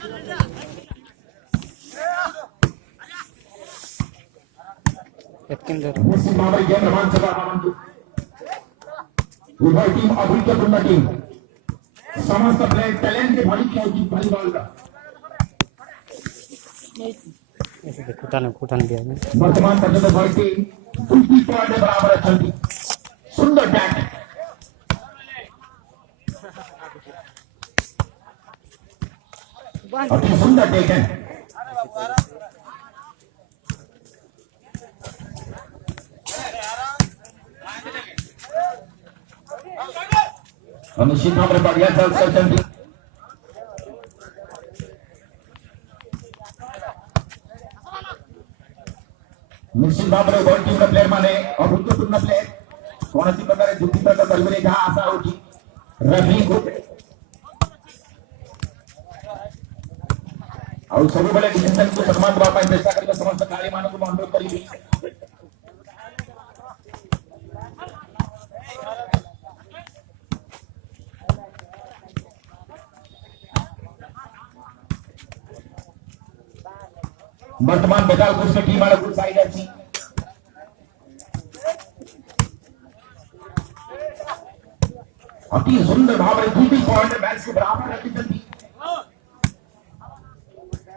मुस्लिम भावरे गेम रोमांचक आनंद उभय टीम अभूतपूर्व टीम समस्त प्लेयर टैलेंट के भरी खेल वॉलीबॉल का वर्तमान पर्यंत उभय टीम 2 पॉइंट बराबर अच्छी सुंदर टैक अति सुंदर टेक है निश्चित भाव में बढ़िया चलती निश्चित भाव में बॉल टीम प्लेयर माने अभूतपूर्व प्लेयर कौन सी प्रकार जुटी प्रकार परिवार जहाँ आशा होगी रफी को और सब बेले डिफेंस को सम्मान देवा पाए चेष्टा करिबा समस्त खेलाड़ी मानक को अनुरोध करिबी वर्तमान बेताल कुछ टीम वाला कुछ साइड अच्छी अति सुंदर भाव में 2 पॉइंट मैच के बराबर रखी चलती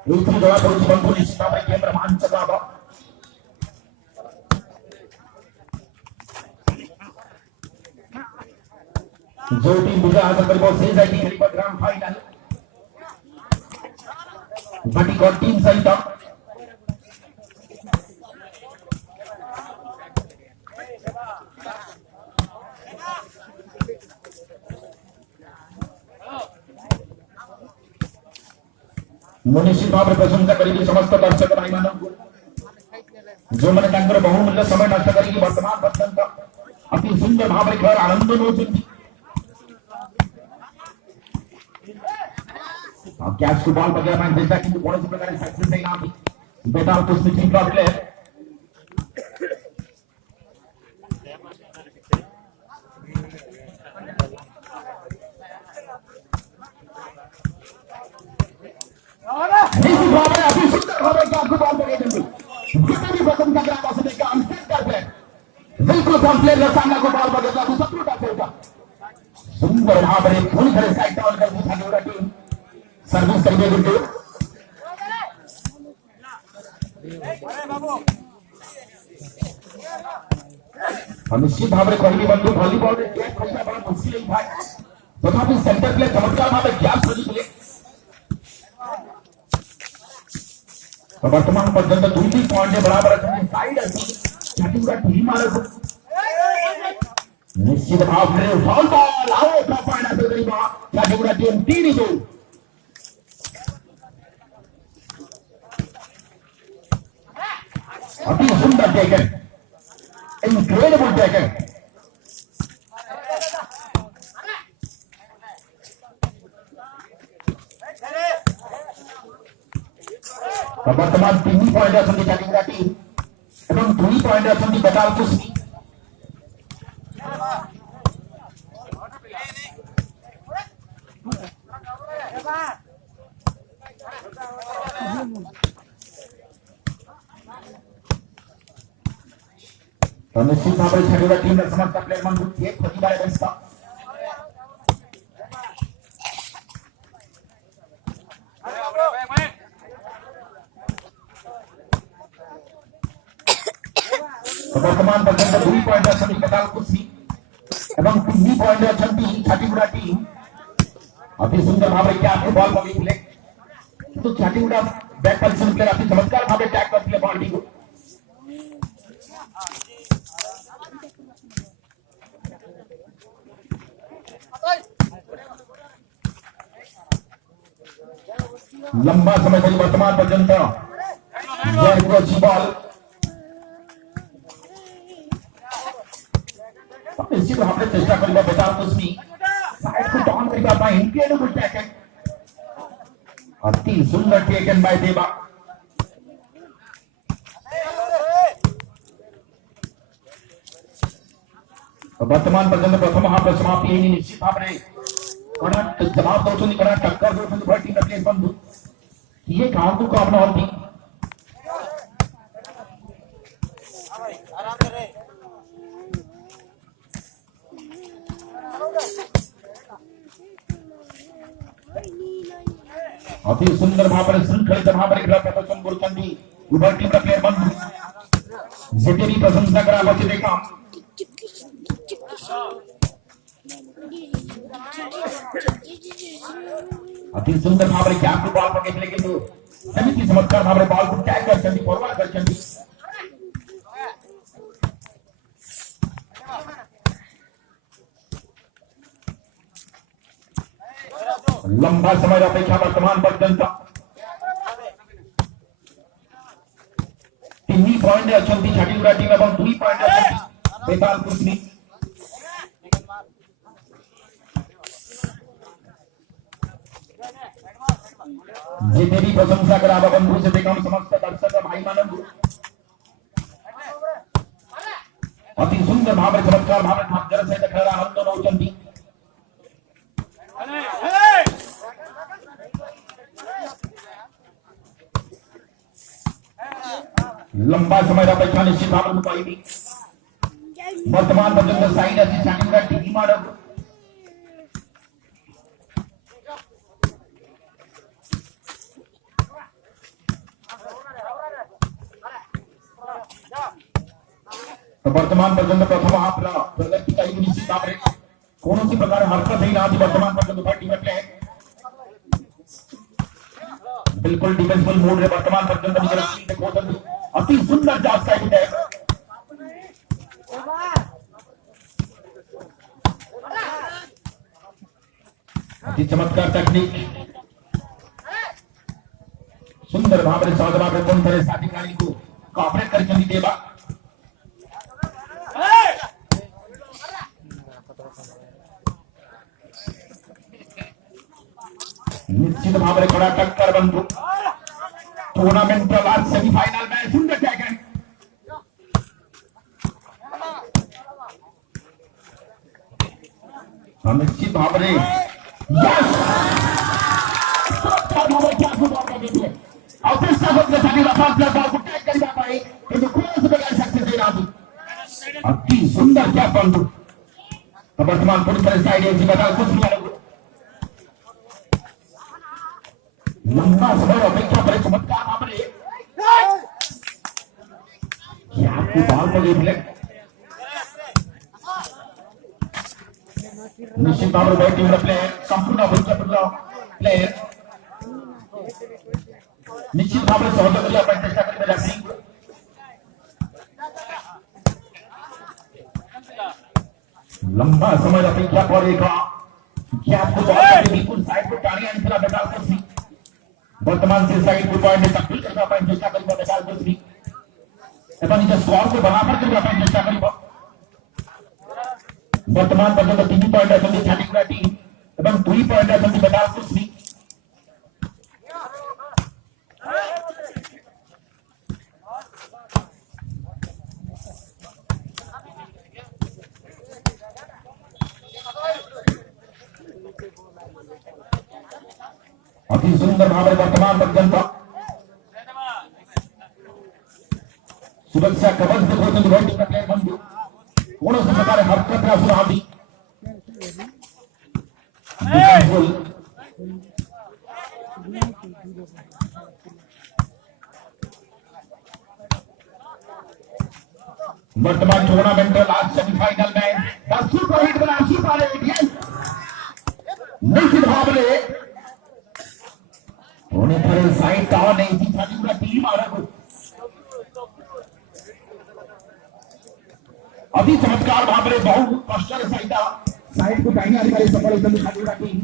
दूसरी दौड़ पर उस बंधु निश्चित भाव में गेम रोमांचक रहा जो टीम मुझे हासिल करी बहुत सही जाएगी खेली पर ग्रांड फाइनल बटी गॉड टीम सही था निश्चित भाव में प्रशंसा करेगी समस्त दर्शक भाई मानव जो मैंने तांकर बहुमूल्य समय नष्ट करेगी वर्तमान पर्यंत अति सुंदर भाव में खेल आनंद नौचुंदी कैच को बॉल वगैरह में जैसा कि कौन सी प्रकार सक्सेस नहीं ना थी बेताल कुछ टीम का प्लेयर अभी सुंदर भाव में आपको बॉल पकड़े जितने भी प्रथम का ग्राम वासी का अंतर करते हैं बिल्कुल कंप्लेन का सामना को बॉल पकड़ता तो शत्रु का खेलता सुंदर भाव में पूरी तरह साइड डाउन कर दी था टीम सर्विस करेंगे बिल्कुल निश्चित भाव में कोहली बंधु वॉलीबॉल में गेम खेलना बड़ा मुश्किल है तथापि सेंटर प्ले चमत्कार भाव में गैप सही प्ले वर्तमान पर्यंत 2 पॉइंट बराबर अच्छी साइड अच्छी छत्तीसगढ़ टीम मारे निश्चित भाव में फॉल बॉल आओ का पॉइंट हासिल करी बा छत्तीसगढ़ टीम 3-2 अति सुंदर टेकन इनक्रेडिबल टेकन वर्तमान 3 पॉइंट असंदी छत्तीसगढ़ टीम एवं 2 पॉइंट असंदी बेताल कुश्ती निश्चित भाव में छत्तीसगढ़ टीम ने समस्त प्लेयर मन को एक प्रतिभा है वर्तमान पर्यंत 2 पॉइंट असंदी बेताल कुश्ती एवं 3 पॉइंट असंदी छत्तीसगढ़ टीम अति सुंदर भाव में क्या बॉल पकड़ी प्ले तो छत्तीसगढ़ बैक पोजीशन प्लेयर अति चमत्कार भाव में टैग करती है बॉल को लंबा समय तक वर्तमान पर्यंत अच्छी बॉल निश्चित भाव में चेष्टा करिबा बेताल कुश्ती साइड को डाउन करिबा बाय इनक्रेडिबल टैकल अति सुंदर टेकन बाय देवा वर्तमान पर्यंत प्रथम हाफ समाप्ति निश्चित भाव में कड़ा जवाब दौचुंदी कड़ा टक्कर दौचुंदी भर टीम प्लेस बंधु କିଏ କାହାକୁ କମ୍ ନହନ୍ତି। अति सुंदर भाव में श्रृंखलित भाव में खेल प्रदर्शन करुछंती उभय टीम रा प्लेयर बंधु जेते भी प्रशंसा करा बचे देखा अति सुंदर भाव में कैप बॉल पके खेले किंतु समिति चमत्कार भाव में बॉल को टैग करछंती फॉरवर्ड करछंती लंबा समय अपेक्षा वर्तमान पर्यंत 3 पॉइंट अछंती छाटीगुड़ा टीम एवं 2 पॉइंट अछंती बेतालपुर टीम जेते भी प्रशंसा करावा बंधु से देखम समस्त दर्शक भाई मानव अति सुंदर भाव में चमत्कार भाव में जर से खेला आनंद नौचंती लंबा समय अपेक्षा निश्चित भाव में पाई वर्तमान पर्यंत साइड अच्छी छाटीगुड़ा टीम मानव तो वर्तमान पर्यंत प्रथम हाफ प्रगति का निश्चित भाव में कौन सी प्रकार हरकत नहीं रहा वर्तमान पर्यंत टीम प्ले बिल्कुल डिफेंसिबल मोड रे वर्तमान पर्यंत अति सुंदर जॉब साइड है अति चमत्कार टेक्निक सुंदर भाव में सहज भाव में कौन तरह साथी खिलाड़ी को कॉपरेट करछंती देवा निश्चित भाव में बड़ा टक्कर बंधु टूर्नामेंट का लास्ट सेमीफाइनल मैच सुंदर टैकल निश्चित भाव में यस अति सुंदर क्या बंधु वर्तमान पूरी तरह साइड बता कुछ लंबा समय अपेक्षा पर चमत्कार आपने आपको बॉल को देख ले निश्चित भाव में टीम प्लेयर संपूर्ण प्लेयर निश्चित भाव में सहयोग करने चेष्टा करते जाती लंबा समय अपेक्षा पर एक गैप को बिल्कुल साइड को टाणी आने से बेकार कर वर्तमान से साइड को पॉइंट तब्दील करना पाए चेष्टा करिबा बेकार दूसरी एवं निज स्कोर को बराबर करना पाए चेष्टा करिबा वर्तमान पर्यंत 3 पॉइंट अछंती छाटीगुड़ा टीम एवं 2 पॉइंट अछंती बेकार दूसरी अति सुंदर भाव में वर्तमान पर्यंत सुरक्षा कवच देखो प्लेयर बंधु कौन से प्रकार हरकत सुनाती वर्तमान टूर्नामेंट लास्ट सेमीफाइनल में 10 पॉइंट बना निश्चित भाव में होने पर साइड का नहीं थी छाटीगुड़ा टीम आ रहा अति चमत्कार भाव में बहुत कष्ट साइड को टाइम आने वाली सफल छाटीगुड़ा टीम